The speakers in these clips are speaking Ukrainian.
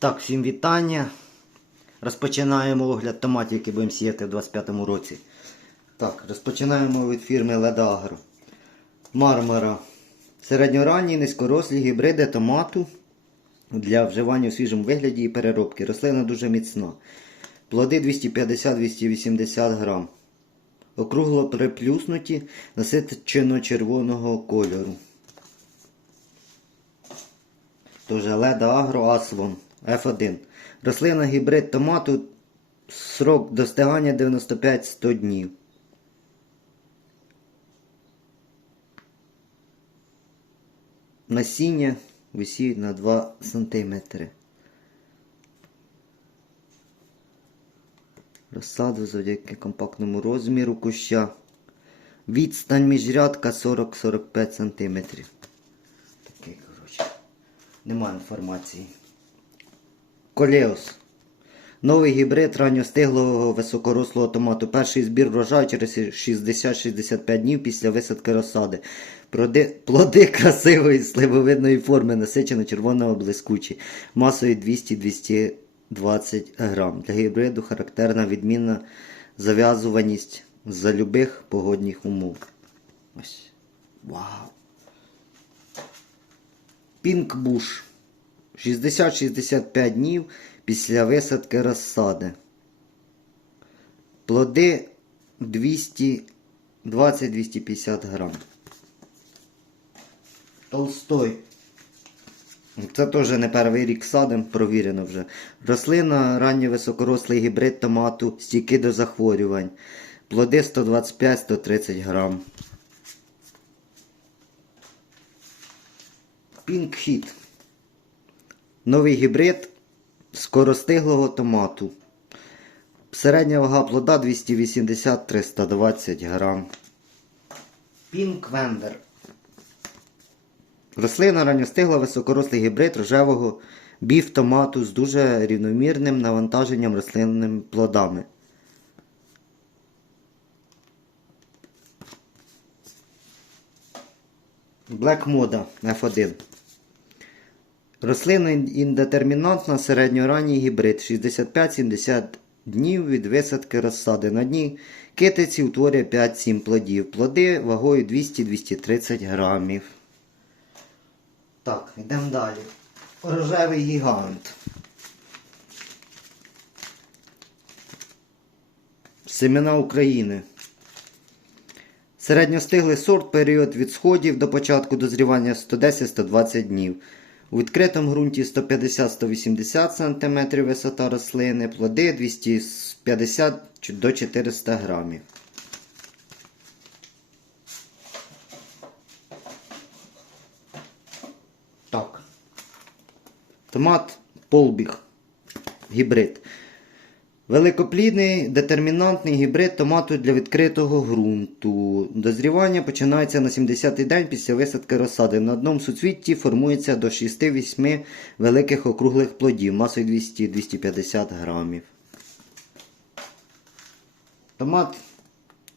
Так, всім вітання. Розпочинаємо огляд томатів, які будемо сіяти в 25-му році. Так, розпочинаємо від фірми Ледагро. Мармара. Середньоранні низькорослі гібриди томату для вживання у свіжому вигляді і переробки. Рослина дуже міцна. Плоди 250-280 грам. Округло приплюснуті, насичено червоного кольору. Тож Леда Агро Аслон F1. Рослина гібрид томату. Срок достигання 95-100 днів. Насіння висіють на 2 см. Розсаду завдяки компактному розміру куща. Відстань міжрядка 40-45 см. Такий, коротше. Нема інформації. Колеос. Новий гібрид ранньостиглого високорослого томату. Перший збір врожаю через 60-65 днів після висадки розсади. Проди- Плоди красивої сливовидної форми, насичено червоного блискучі, масою 200-220 грам. Для гібриду характерна відмінна зав'язуваність за любих погодних умов. Ось. Вау! Пінк Буш. 60-65 днів після висадки розсади. Плоди 220-250 грам. Толстой. Це теж не перший рік садом, провірено вже. Рослина ранньо високорослий гібрид томату, стійкий до захворювань. Плоди 125-130 грам. Hit. Новий гібрид скоростиглого томату. Середня вага плода 280-320 грам. Wender. Рослина ранньостигла високорослий гібрид рожевого біф томату з дуже рівномірним навантаженням рослинними плодами. Black Moda F1. Рослина індетермінантна середньоранній гібрид 65-70 днів від висадки розсади. На дні китиці утворює 5-7 плодів. Плоди вагою 200-230 грамів. Так, йдемо далі. Рожевий гігант. Семена України. Середньостиглий сорт період від сходів до початку дозрівання 110-120 днів. У відкритому ґрунті 150-180 см висота рослини, плоди 250 до 400 грамів. Так. Томат полбіг. Гібрид. Великоплідний детермінантний гібрид томату для відкритого ґрунту. Дозрівання починається на 70-й день після висадки розсади. На одному суцвітті формується до 6-8 великих округлих плодів масою 200-250 грамів. Томат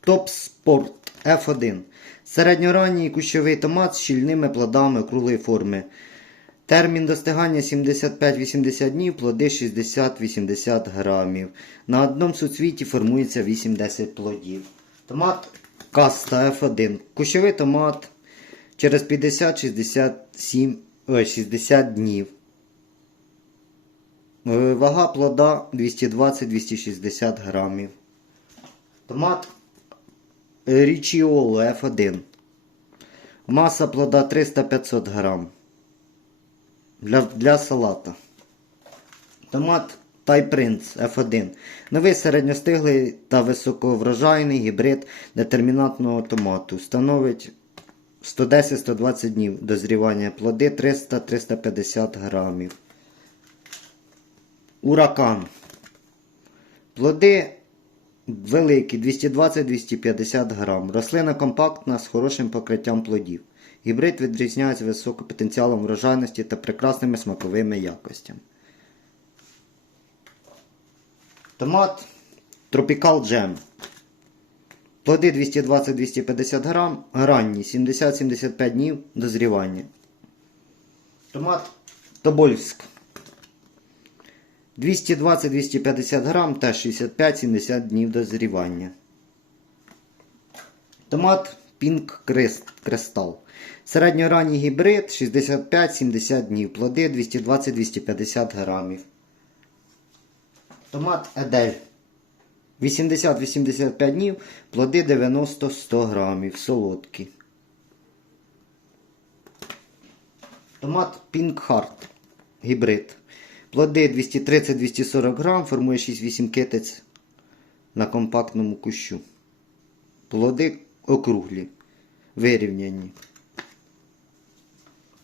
Топ Спорт F1. Середньоранній кущовий томат з щільними плодами округлої форми. Термін достигання 75-80 днів, плоди 60-80 грамів. На одному суцвіті формується 8-10 плодів. Томат Каста F1. Кущовий томат через 50-67 ой, 60 днів. Е, Вага плода 220-260 грамів. Томат Річіоло F1. Маса плода 300-500 грам. Для, для салата. Томат Thai Prince F1. Новий середньостиглий та високоврожайний гібрид детермінантного томату. Становить 110-120 днів дозрівання. Плоди 300-350 грамів. Уракан. Плоди великі 220-250 грам. Рослина компактна з хорошим покриттям плодів. Гібрид відрізняється високим потенціалом врожайності та прекрасними смаковими якостями. Томат Tropical Jam. Плоди 220-250 грам, ранні 70-75 днів дозрівання. Томат Тобольськ. 220-250 грам та 65-70 днів дозрівання. Томат Crest- Crystal. Середньоранній гібрид 65-70 днів. Плоди 220-250 грамів. Томат Едель. 80-85 днів, плоди 90-100 грамів, солодкі. Томат Heart. Гібрид. Плоди 230-240 грам, формує 6-8 китиць на компактному кущу. Плоди округлі, вирівняні.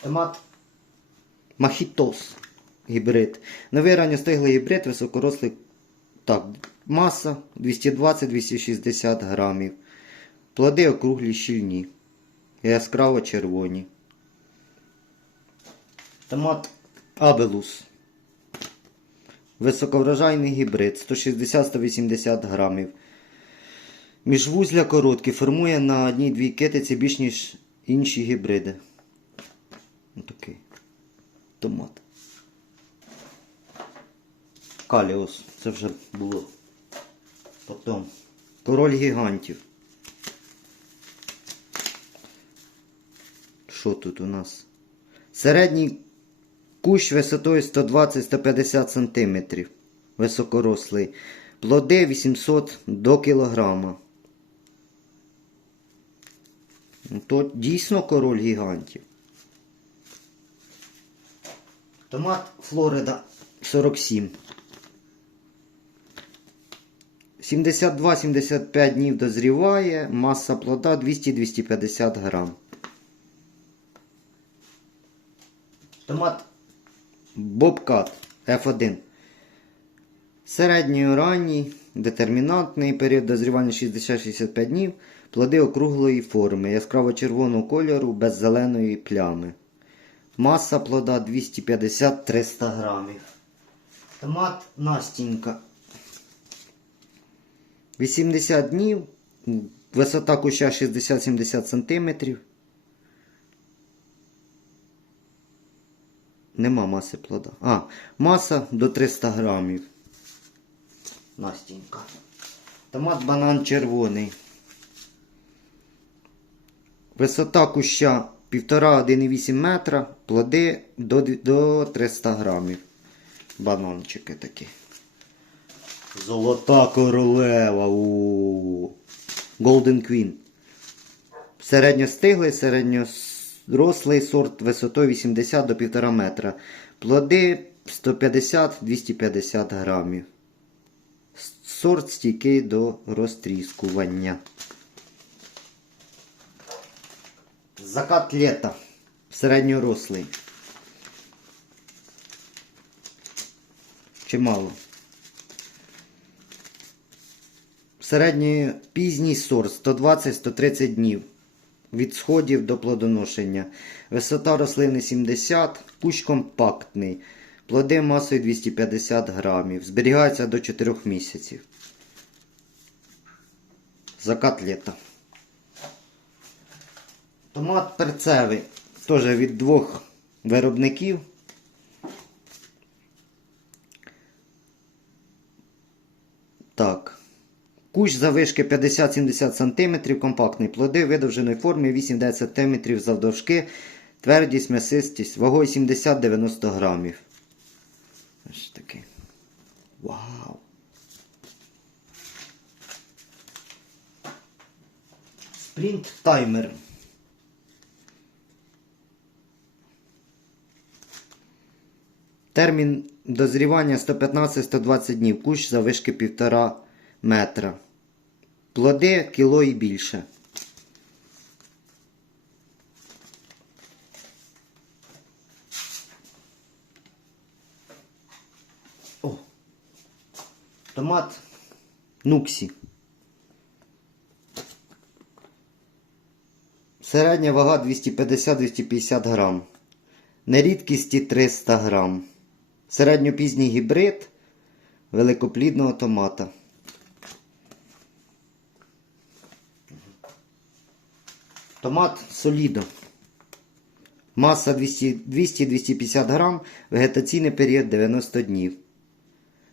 Томат Махітос. Гібрид. Новий ранньостиглий гібрид, високорослий. Так, маса 220-260 грамів. Плоди округлі щільні. Яскраво червоні. Томат Абелус. Високоврожайний гібрид 160-180 грамів. Міжвузля короткі, формує на одній-дві китиці більш ніж інші гібриди. Отакий. Томат. Каліус. Це вже було. Потім. Король гігантів. Що тут у нас? Середній кущ висотою 120-150 см. Високорослий. Плоди 800 до кілограма. Ну, То дійсно король гігантів. Томат Флорида 47. 72-75 днів дозріває, маса плода 200-250 грам. Томат Бобкат F1. Середньої ранній, детермінантний період дозрівання 60-65 днів, плоди округлої форми, яскраво червоного кольору без зеленої плями. Маса плода 250-300 грамів. Томат Настінька 80 днів, висота куща 60-70 см. Нема маси плода. А, маса до 300 грамів. Настінька. Томат банан червоний. Висота куща 1,5-1,8 метра, плоди до, до 300 грамів. Бананчики такі. Золота королева. у Golden Queen. Середньостиглий, середньорослий сорт висотою 80 до 1,5 метра. Плоди 150-250 грамів. Сорт стійкий до розтріскування. Закат літа. Середньорослий. Чимало. Середньої пізній сорт 120-130 днів. Від сходів до плодоношення. Висота рослини 70, кущ компактний. Плоди масою 250 грамів. Зберігається до 4 місяців. Закат літа. Томат перцевий. Теж від двох виробників. Так. Кущ завишки 50-70 см, компактний. Плоди видовженої форми 8-10 см завдовжки. Твердість, м'ясистість, вагою 70-90 грамів. Ось такий. Вау! Спринт таймер. Термін дозрівання 115-120 днів. Кущ завишки 1,5 метра. Плоди кіло і більше. О. Томат Нуксі. Середня вага 250-250 грам. На рідкісті 300 грам. Середньопізній гібрид великоплідного томата. Томат солідо. Маса 200 200-250 грам. Вегетаційний період 90 днів.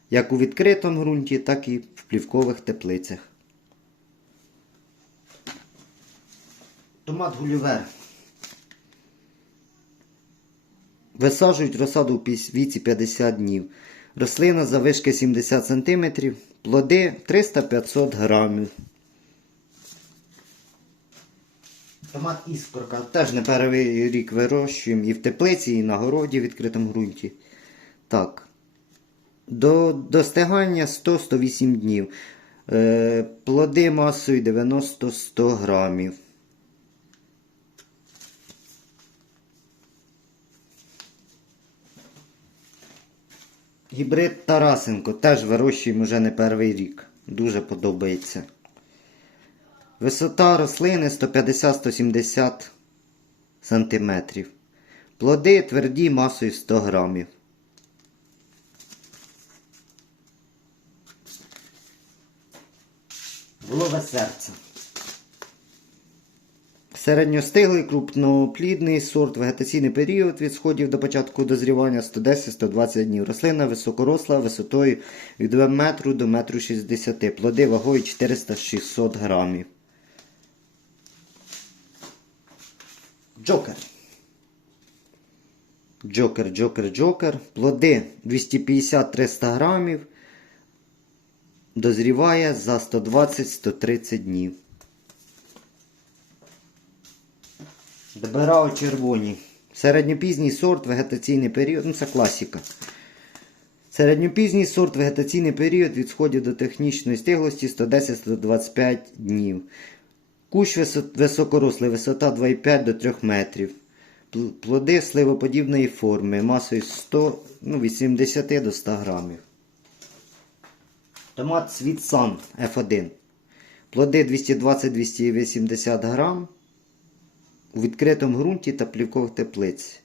як у відкритому ґрунті, так і в плівкових теплицях. Томат гулівер. Висаджують розсаду в віці 50 днів. Рослина завишки 70 см, плоди 300-500 грамів. Томат іскорка. Теж не перший рік вирощуємо і в теплиці, і на городі в відкритому ґрунті. Так. До достигання 100-108 днів. Е, плоди масою 90-100 грамів. Гібрид Тарасенко теж вирощуємо вже не перший рік. Дуже подобається. Висота рослини 150-170 см. Плоди тверді масою 100 грамів. Голове серця. Середньостиглий крупноплідний сорт, вегетаційний період від сходів до початку дозрівання 110-120 днів. Рослина високоросла висотою від 2 метру до 1,60 м. Плоди вагою 400-600 грамів. Джокер. Джокер, джокер, джокер. Плоди 250-300 грамів. Дозріває за 120-130 днів. Добирао червоні. Середньопізній сорт, вегетаційний період. Ну, це класика. Середньопізній сорт, вегетаційний період від сходів до технічної стиглості 110-125 днів. Кущ високорослий, висота 2,5 до 3 метрів. Плоди сливоподібної форми, масою 100, ну, від 70 до 100 грамів. Томат Світсан F1. Плоди 220-280 грам у відкритому ґрунті та плівкових теплиць.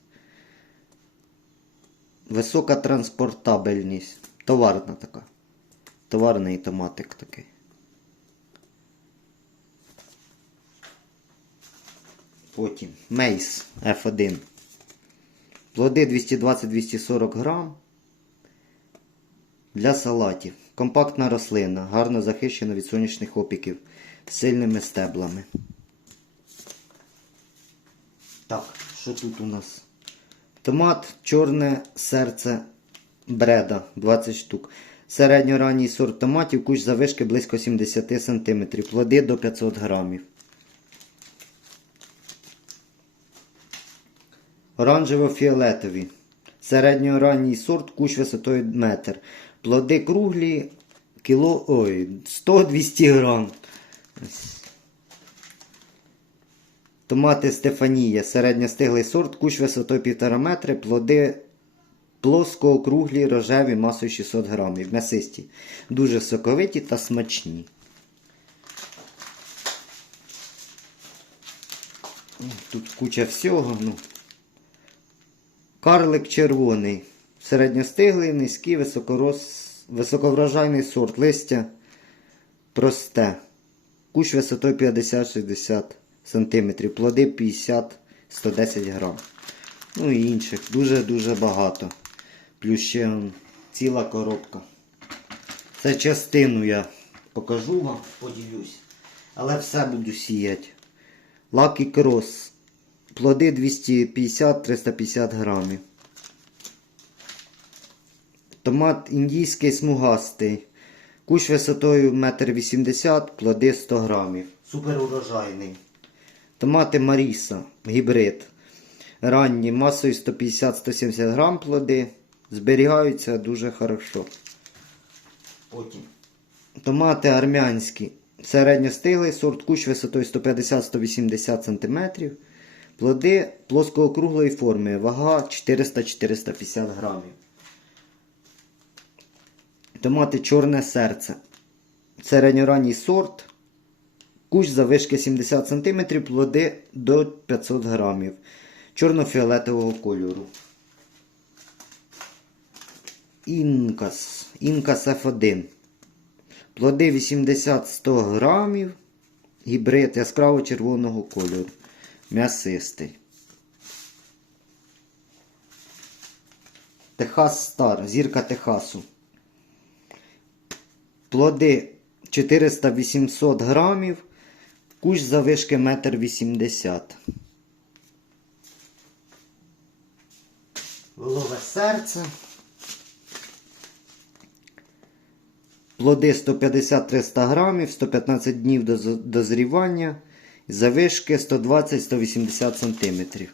Висока транспортабельність. Товарна така. Товарний томатик такий. Потім Мейс F1. Плоди 220-240 грам. Для салатів. Компактна рослина, гарно захищена від сонячних опіків сильними стеблами. Так, що тут у нас? Томат, чорне серце бреда 20 штук. Середньоранній сорт томатів, кущ завишки близько 70 см. Плоди до 500 грамів. Оранжево-фіолетові. Середньоранній сорт, кущ висотою метр. Плоди круглі, кіло, ой, 100-200 грам. Томати Стефанія, середньостиглий сорт, кущ висотою 1,5 метри, плоди плоско-округлі, рожеві, масою 600 грамів, м'ясисті, дуже соковиті та смачні. Тут куча всього. Ну. Карлик червоний, середньостиглий, низький, високорос... високоврожайний сорт, листя просте. Кущ висотою 50-60 см, плоди 50-110 грам. Ну і інших дуже-дуже багато. Плюс ще ціла коробка. Це частину я покажу вам, поділюсь. Але все буду сіяти. Лакі крос. Плоди 250-350 грамів. Томат індійський смугастий. Кущ висотою 1,80 м, плоди 100 грамів. Супер урожайний. Томати Маріса, гібрид. Ранні масою 150-170 грам плоди. Зберігаються дуже хорошо. Потім. Томати армянські. Середньостиглий сорт кущ висотою 150-180 см. Плоди плоскоокруглої форми. Вага 400-450 грамів. Томати чорне серце. Середньоранній сорт. Кущ завишки 70 см, плоди до 500 грамів. Чорно-фіолетового кольору. Інкас. Інкас F1. Плоди 80-100 грамів. Гібрид яскраво червоного кольору. М'ясистий. Техас Стар. Зірка Техасу. плоди 400-800 грамів, кущ завишки 1,80 м. Волове серце. Плоди 150-300 грамів, 115 днів дозрівання, завишки 120-180 см.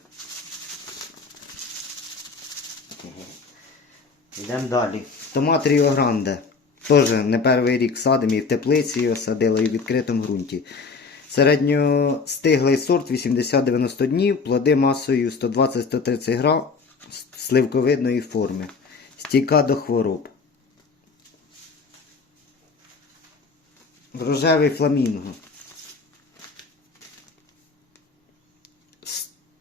Йдемо далі. Томат Ріо Гранде. Теж не перший рік садимо і в теплиці його садили, і в відкритому ґрунті. Середньостиглий сорт 80-90 днів, плоди масою 120-130 грам сливковидної форми. Стійка до хвороб. Рожевий фламінго.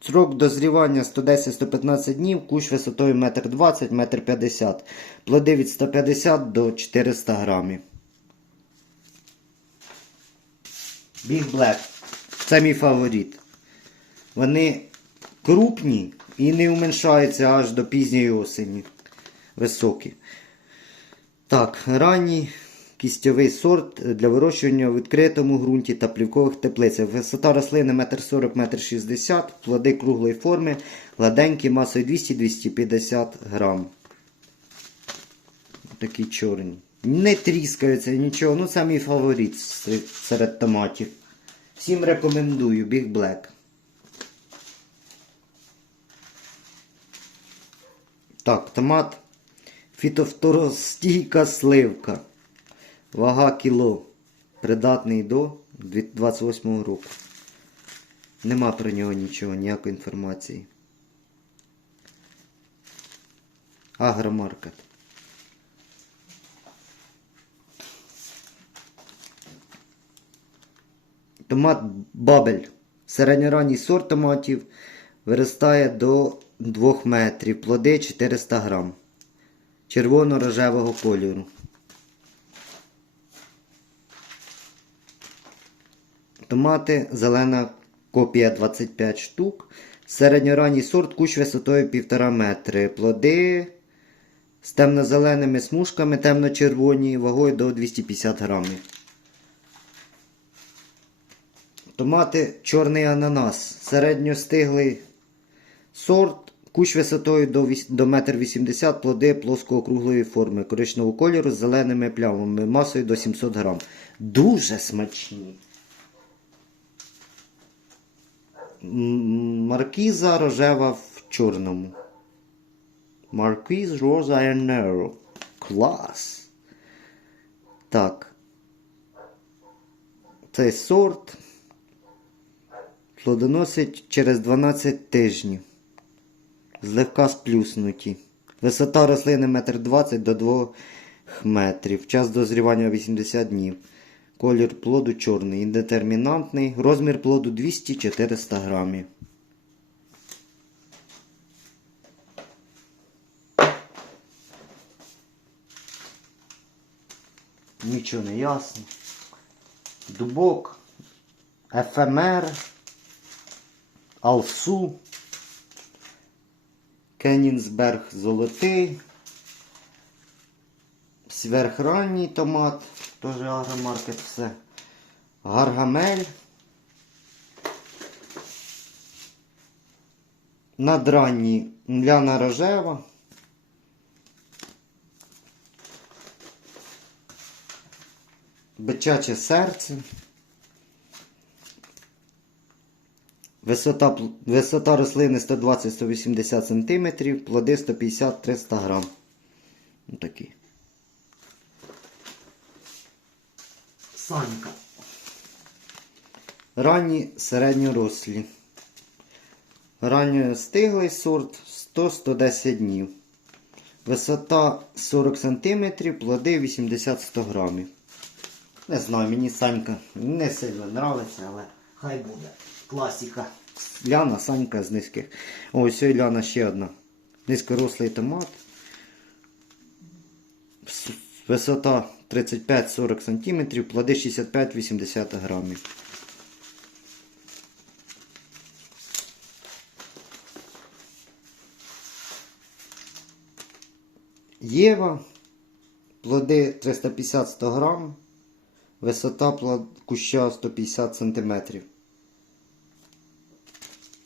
Срок дозрівання 110-115 днів, кущ висотою 1,20 м, 1,50 м. Плоди від 150 до 400 грамів. Big Black. Це мій фаворит. Вони крупні і не уменшаються аж до пізньої осені. Високі. Так, ранній кістьовий сорт для вирощування у відкритому ґрунті та плівкових теплицях. Висота рослини 1,40-1,60 м, плоди круглої форми, гладенькі, масою 200-250 грам. Такі чорні. Не тріскаються нічого. Ну, це мій фаворит серед томатів. Всім рекомендую Big Black. Так, томат фітофторостійка сливка. Вага кіло. Придатний до 28 року. Нема про нього нічого, ніякої інформації. Агромаркет. Томат Бабель. Середньоранній сорт томатів виростає до 2 метрів. Плоди 400 грам. Червоно-рожевого кольору. Томати зелена копія 25 штук. Середньоранній сорт кущ висотою 1,5 метри. Плоди з темно-зеленими смужками, темно-червоні, вагою до 250 грамів. Томати чорний ананас. Середньостиглий сорт. Кущ висотою до, віс- до 1,80 м, плоди плоско-округлої форми, коричневого кольору з зеленими плямами, масою до 700 грам. Дуже смачні. Маркіза рожева в чорному. Маркіз Роза Енеро. Клас. Так. Цей сорт плодоносить через 12 тижнів. Злегка сплюснуті. Висота рослини 1,20 до 2 метрів. Час дозрівання 80 днів. Колір плоду чорний, індетермінантний. Розмір плоду 200-400 грамів. Нічого не ясно. Дубок, ефемер, алсу, Кенінсберг золотий, сверхранній томат, теж агромаркет все. Гаргамель. Надранній мляна рожева. Бичаче серце. Висота, висота рослини 120-180 см, плоди 150-300 грам. Ну такі. Санька. Ранні середньорослі. Ранньостиглий сорт 100-110 днів. Висота 40 см, плоди 80-100 грамів. Не знаю, мені Санька не сильно нравиться, але хай буде. Класіка. Ляна, Санька з низьких. Ось і Ляна ще одна. Низькорослий томат. Висота 35-40 см, плоди 65-80 грамів. Єва. Плоди 350-100 грам. Висота куща 150 см.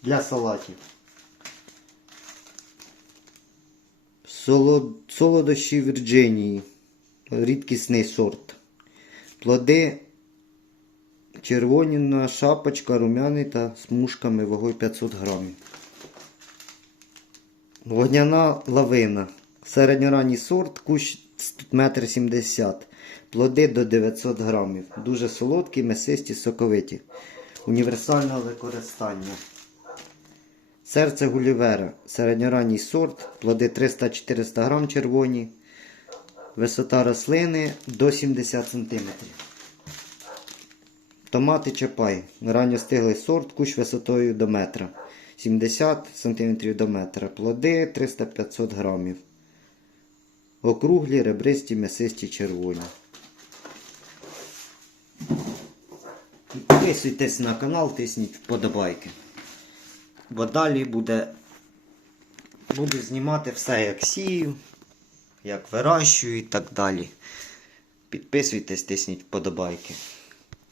Для салатів. Солод... Солодощі Вірджинії. Рідкісний сорт. Плоди червоніна шапочка, румяний та смужками вагою 500 грамів. Вогняна лавина. Середньоранній сорт, кущ 1,70 м. Плоди до 900 грамів. Дуже солодкі, месисті, соковиті. Універсального використання. Серце Гулівера. Середньоранній сорт. Плоди 300-400 грам червоні. Висота рослини до 70 см. Томати Чапай. Ранньостиглий сорт, кущ висотою до метра. 70 см до метра. Плоди 300-500 грамів. Округлі, ребристі, м'ясисті, червоні. Підписуйтесь на канал, тисніть вподобайки. Бо далі буде, буду знімати все, як сію, як вирощую і так далі. Підписуйтесь, тисніть вподобайки.